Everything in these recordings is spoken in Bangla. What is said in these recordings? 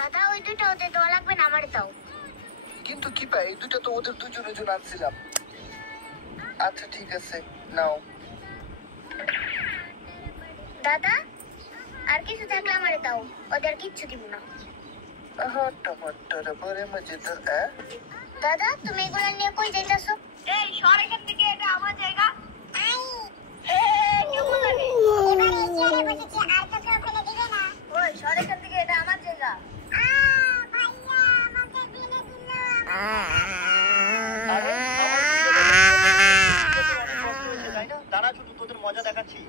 দাদা ওই দুটো ওদের দেওয়া লাগবে না, আমার দাও। কিন্তু কি পাই, এই দুটো তো ওদের দুজনের জন্য আনছিলাম। আচ্ছা ঠিক আছে, নাও। দাদা আর কিছু থাকলে আমার দাও, ওদের কিচ্ছু দিব না। দাদা তুমি এগুলো নিয়ে কই যাইতাছো? এই সর এখান থেকে, এটা আমার জায়গা। কেমন লাগে? এবার এই চেয়ারে বসেছি, আর তো কেউ ফেলে দিবে না। ওই সর এখান থেকে, এটা আমার জায়গা। ভাইয়া আমাকে ফেলে দিল। দাঁড়া ছোট, তোদের মজা দেখাচ্ছি।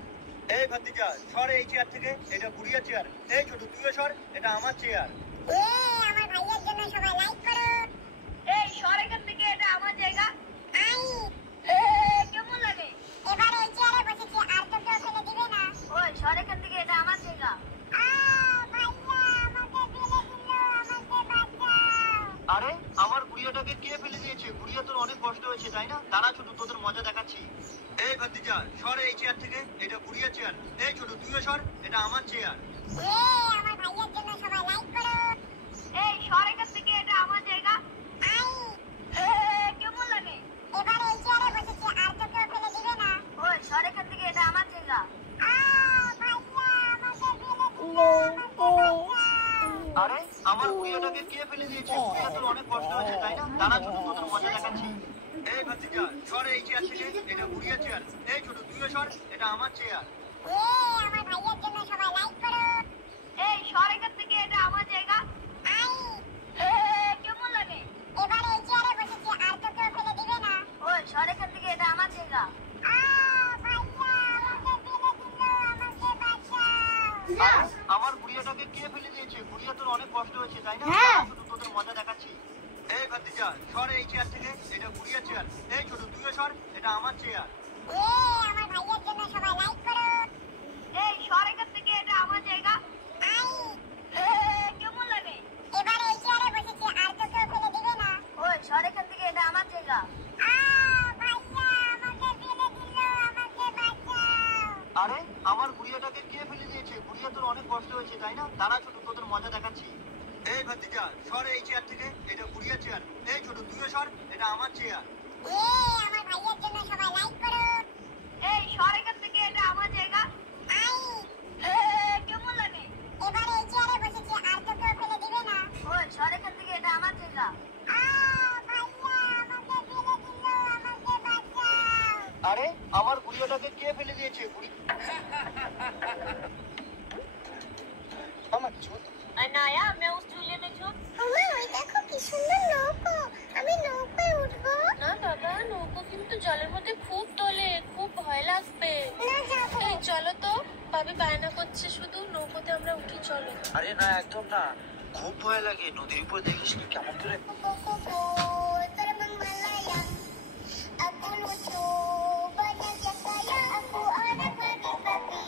এই ভাতিজা সর এই চেয়ার থেকে, এটা বুড়িয়া চেয়ার। এই ছোট তুইও সর, এটা আমার চেয়ার। আমার ভাইয়ের জন্য সবাই লাইক করো। এই সর এখান থেকে, এটা আমার জায়গা। কেমন লাগে? এবার এই চেয়ারে বসেছি, আর তো কেউ ফেলে দিবে না। ওই সর এখান থেকে, এটা আমার জায়গা। আরে আমার বুড়িয়াটাকে কে ফেলে দিয়েছে? বুড়িয়া তোর অনেক কষ্ট হয়েছে তাই না? দাঁড়া ছোট, তোদের মজা দেখাচ্ছি। এই ভাতিজা সর এই চেয়ার থেকে, এটা বুড়িয়া চেয়ার। এই ছোট তুইও সর, এটা আমার চেয়ার। আমার ভাইয়ের জন্য সবাই লাইক করো। এই সর এখান থেকে, এটা আমার জায়গা। কেমন লাগে? এবার এই চেয়ারে বসেছি, আর তো কেউ ফেলে দিবে না। ওই সর এখান থেকে, এটা আমার জায়গা। আরে আমার বুড়িয়াটাকে কে ফেলে দিয়েছে? বুড়িয়া তোর অনেক কষ্ট হয়েছে তাই না? দাঁড়া ছোট, তোদের মজা দেখাচ্ছি। এই ভাতিজা সর এই চেয়ার থেকে, এটা বুড়িয়া চেয়ার। এই ছোট তুইও সর, এটা আমার চেয়ার। আমার ভাইয়ের জন্য সবাই লাইক করো। এই সর এখান থেকে, এটা আমার জায়গা। কেমন লাগে? এবার এই চেয়ারে বসেছি, আর তো কেউ ফেলে দিবে না। ওই সর এখান থেকে, এটা আমার জায়গা। আমার বুড়িয়াটাকে কে ফেলে দিয়েছে? বুড়িয়া তোর অনেক কষ্ট হয়েছে তাই না? ছোট তোদের মজা দেখাচ্ছি। এই ভাতিজা সর এই চেয়ার থেকে, এটা বুড়িয়া চেয়ার। এই ছোট তুইও সর, এটা আমার চেয়ার। আমার ভাইয়ের জন্য সবাই লাইক করো। এই সর এখান থেকে, এটা আমার জায়গা। কেমন লাগে? এবার এই চেয়ারে বসেছি, আর তো কেউ ফেলে দিবে না। ওই সর এখান থেকে, এটা আমার জায়গা। আরে আমার বুড়িয়াটাকে কে ফেলে দিয়েছে? বুড়িয়া তোর অনেক কষ্ট হয়েছে তাই না? দাঁড়া ছোট, তোদের মজা দেখাচ্ছি। এই ভাতিজা সর এই চেয়ার থেকে, এটা বুড়িয়া চেয়ার। এই ছোট তুইও সর, এটা আমার চেয়ার। আমার ভাইয়ের জন্য সবাই লাইক করো। এই সর এখান থেকে, এটা আমার জায়গা। কেমন লাগে? এবার এই চেয়ারে বসেছি, আর তো কেউ ফেলে দিবে না। ওই সর এখান থেকে, এটা আমার জায়গা। আরে আমার বুড়িয়াটাকে কে ফেলে দিয়েছে? আমার চোদ अनाया मैं उस झूले में झूल। ওই দেখো কি সুন্দর নৌকো, আমি নৌকায় উঠবো। না দাদা, নৌকো কিন্তু জলের মধ্যে খুব তোলে, খুব ভয় লাগবে। না যাবো। এই চলো তো, ভাবি বায়না করছে শুধু, নৌকোতে আমরা উঠি চলো। আরে না, একদম না, খুব ভয় লাগে। নদীর উপর দেখিস নি কেমন করে? Terbang melayang, aku lucu, banyak yang sayang, aku anak babi-babi.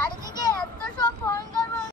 চারিদিকে